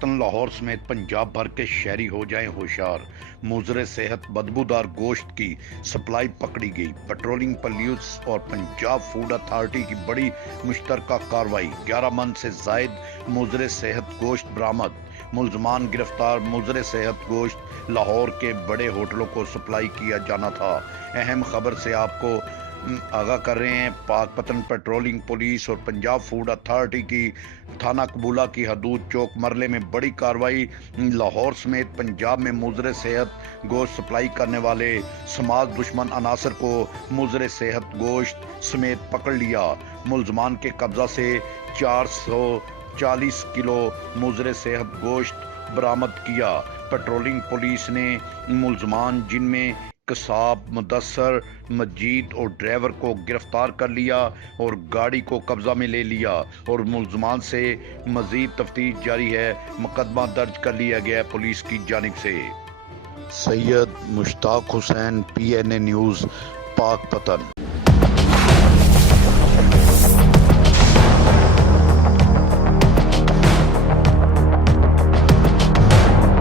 پتن لاہور سمیت پنجاب بھر کے شہری ہو جائیں ہوشیار، مضر صحت بدبودار گوشت کی سپلائی پکڑی گئی۔ پیٹرولنگ پولیس اور پنجاب فوڈ اتھارٹی کی بڑی مشترکہ کارروائی، 11 من سے زائد مضر صحت گوشت برآمد، ملزمان گرفتار۔ مضر صحت گوشت لاہور کے بڑے ہوٹلوں کو سپلائی کیا جانا تھا۔ اہم خبر سے آپ کو آگاہ کر رہے ہیں۔ پاک پتن پیٹرولنگ پولیس اور پنجاب فوڈ اتھارٹی کی تھانہ قبولہ کی حدود چوک مرلے میں بڑی کارروائی، لاہور سمیت پنجاب میں مضر صحت گوشت سپلائی کرنے والے سماج دشمن عناصر کو مضر صحت گوشت سمیت پکڑ لیا۔ ملزمان کے قبضہ سے 440 کلو مضر صحت گوشت برآمد کیا۔ پیٹرولنگ پولیس نے ملزمان جن میں قصاب، مدثر، مجید اور ڈرائیور کو گرفتار کر لیا اور گاڑی کو قبضہ میں لے لیا اور ملزمان سے مزید تفتیش جاری ہے۔ مقدمہ درج کر لیا گیا ہے پولیس کی جانب سے۔ سید مشتاق حسین، PNA نیوز، پاک پتن۔